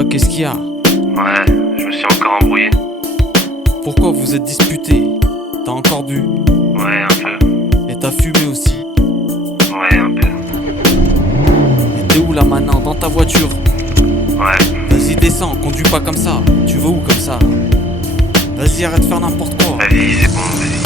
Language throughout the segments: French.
Ouais, qu'est-ce qu'il y a? Ouais, je me suis encore embrouillé. Pourquoi vous êtes disputés? T'as encore bu? Ouais, un peu. Et t'as fumé aussi? Ouais, un peu. Et t'es où là maintenant? Dans ta voiture? Ouais. Vas-y descends, conduis pas comme ça. Tu vas où comme ça? Vas-y, arrête de faire n'importe quoi. Vas-y, c'est bon, vas-y.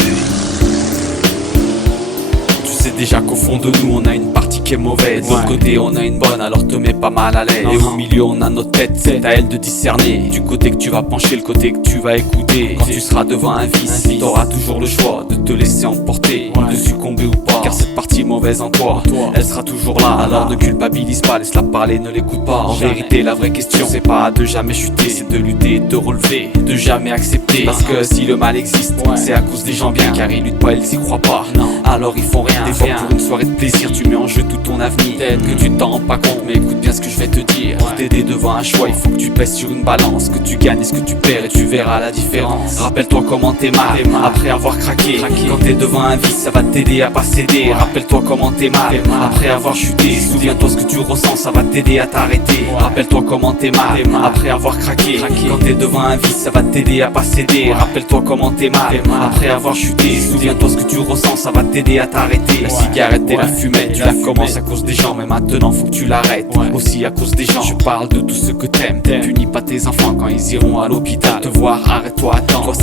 Tu sais déjà qu'au fond de nous on a une partie qui est mauvaise. De l'autre côté on a une bonne, alors te mets pas mal à l'aise. Et au milieu on a notre tête, c'est à elle de discerner. Du côté que tu vas pencher, le côté que tu vas écouter. Quand tu seras devant un vice, t'auras toujours le choix de te laisser emporter, de succomber ou pas. Car cette partie mauvaise en toi, elle sera toujours là. Alors ne culpabilise pas, laisse-la parler, ne l'écoute pas. En vérité la vraie question c'est pas de jamais chuter, c'est de lutter, de relever, de jamais accepter. Parce que si le mal existe, c'est à cause des gens bien. Car ils luttent pas, ils y croient pas, alors ils font rien. Des fois pour une soirée de plaisir tu mets en jeu tout ton avenir. Peut-être que tu t'en rends pas compte, mais écoute bien ce que je vais te dire. Pour t'aider devant un choix, il faut que tu pèses sur une balance, que tu gagnes et ce que tu perds, et tu verras la différence. Rappelle-toi comment t'es mal après avoir craqué. Quand t'es devant un vice, ça va t'aider à pas céder. Rappelle-toi comment t'es mal après avoir chuté. Souviens-toi ce que tu ressens, ça va t'aider à t'arrêter. Rappelle-toi comment t'es mal après avoir craqué. Quand t'es devant un vice, ça va t'aider à pas céder. Rappelle-toi comment t'es mal après avoir chuté. Souviens-toi ce que tu ressens, ça va t'aider à t'arrêter. La cigarette et la fumette, tu la commences à cause des gens, mais maintenant faut que tu l'arrêtes. Aussi à cause des gens, je parle de tout ce que t'aimes. Punis pas tes enfants quand ils iront à l'hôpital te voir, arrête-toi, attends. Toi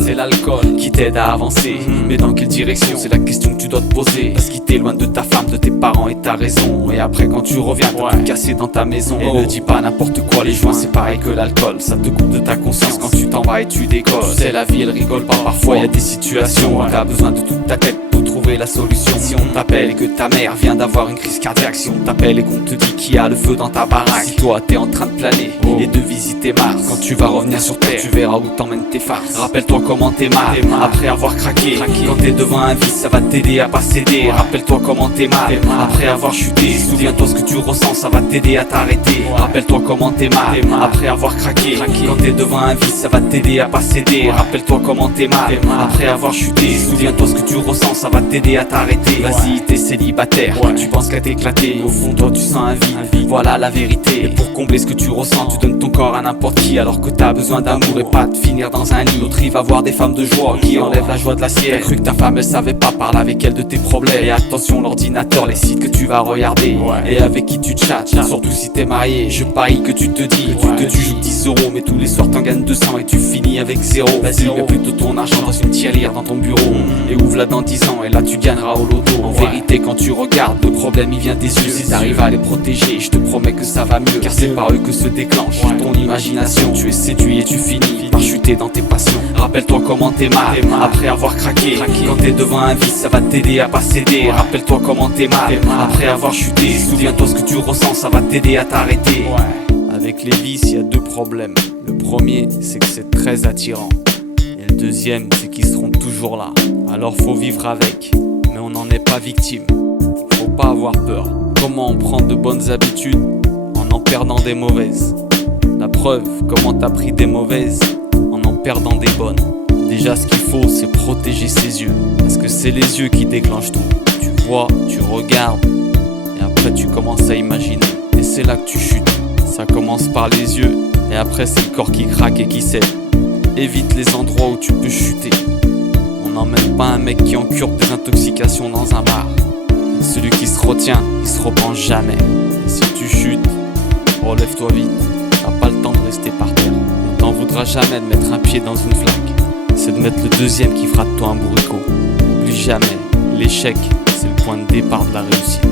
c'est l'alcool qui t'aide à avancer. Mais dans quelle direction, c'est la question que tu dois te poser. Parce qu'il t'éloigne de ta femme, de tes parents et t'as raison. Et après quand tu reviens, t'as tout cassé dans ta maison. Et ne dis pas n'importe quoi, les joints c'est pareil que l'alcool. Ça te coupe de ta conscience quand tu t'en vas et tu décolles. Tu sais la vie elle rigole pas, parfois y a des situations où t'as besoin de toute ta tête pour trouver la solution. Si on t'appelle et que ta mère vient d'avoir une crise cardiaque, si on t'appelle et qu'on te dit qu'il y a le feu dans ta baraque, si toi t'es en train de planer et de visiter Mars, quand tu vas revenir sur terre, tu verras où t'emmènent tes farces. Rappelle-toi comment t'es mal après avoir craqué. Quand t'es devant un vice, ça va t'aider à pas céder. Rappelle-toi comment t'es mal après avoir chuté. Souviens-toi ce que tu ressens, ça va t'aider à t'arrêter. Rappelle-toi comment t'es mal après avoir craqué. Quand t'es devant un vice, ça va t'aider à pas céder. Rappelle-toi comment t'es mal après avoir chuté. Souviens-toi ce que tu ressens, ça va t'aider à t'arrêter. Vas-y, t'es célibataire, tu penses qu'à t'éclater. Au fond toi tu sens un vide, voilà la vérité. Et pour combler ce que tu ressens, tu donnes ton corps à n'importe qui, alors que t'as besoin d'amour et pas de finir dans un lit. L'autre il va voir des femmes de joie qui enlèvent la joie de la sienne. T'as cru que ta femme elle savait pas, parle avec elle de tes problèmes. Et attention l'ordinateur, les sites que tu vas regarder et avec qui tu chattes, surtout si t'es marié. Je parie que tu te dis que tu joues 10 euros, mais tous les soirs t'en gagnes 200 et tu finis avec zéro. Vas-y, mets plutôt ton argent dans une tirelire dans ton bureau et ouvre-la dans 10 ans et là tu gagneras au loto. En vérité quand tu regardes, le problème il vient des yeux. Si t'arrives à les protéger, je te promets que ça va mieux. Car c'est par eux que se déclenche ton imagination. Tu es séduit et tu finis par chuter dans tes passions. Rappelle-toi comment t'es mal après avoir craqué. Quand t'es devant un vice, ça va t'aider à pas céder. Rappelle-toi comment t'es mal après avoir chuté. Souviens-toi ce que tu ressens, ça va t'aider à t'arrêter. Avec les vices, il y a deux problèmes. Le premier, c'est que c'est très attirant. Et le deuxième, c'est qu'ils seront toujours là. Alors faut vivre avec, mais on n'en est pas victime. Faut pas avoir peur. Comment on prend de bonnes habitudes en perdant des mauvaises? La preuve, comment t'as pris des mauvaises en perdant des bonnes. Déjà ce qu'il faut c'est protéger ses yeux, parce que c'est les yeux qui déclenchent tout. Tu vois, tu regardes, et après tu commences à imaginer. Et c'est là que tu chutes. Ça commence par les yeux, et après c'est le corps qui craque et qui cède. Évite les endroits où tu peux chuter. On n'emmène pas un mec qui est en cure de désintoxication dans un bar. Celui qui se retient, il se reprend jamais. Et si tu chutes, relève-toi vite. T'as pas le temps de rester par terre. On t'en voudra jamais de mettre un pied dans une flaque. C'est de mettre le deuxième qui fera de toi un bourricot. Oublie jamais, l'échec, c'est le point de départ de la réussite.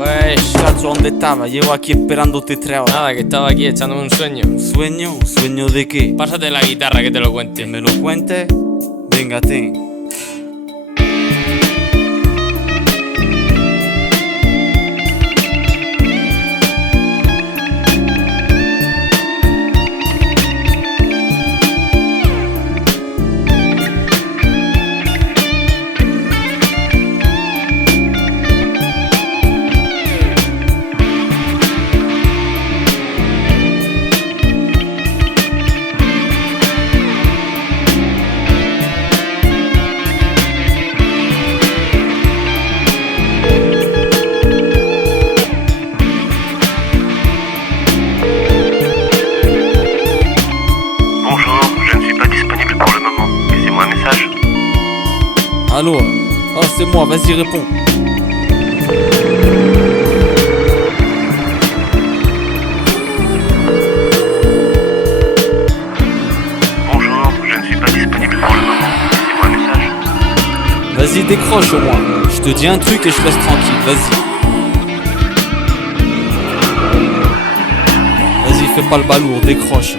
Uè, cazzo, ¿dónde estaba? Llevo aquí esperándote 3 horas. Nada, que estaba aquí echándome un sueño. ¿Un sueño? ¿Un sueño de qué? Pásate la guitarra que te lo cuente. ¿Que me lo cuentes? Venga, ten. Allô? Oh, c'est moi, vas-y, réponds. Bonjour, je ne suis pas disponible pour le moment. Laissez-moi un message. Vas-y, décroche au moins. Je te dis un truc et je laisse tranquille, vas-y. Vas-y, fais pas le balourd, décroche.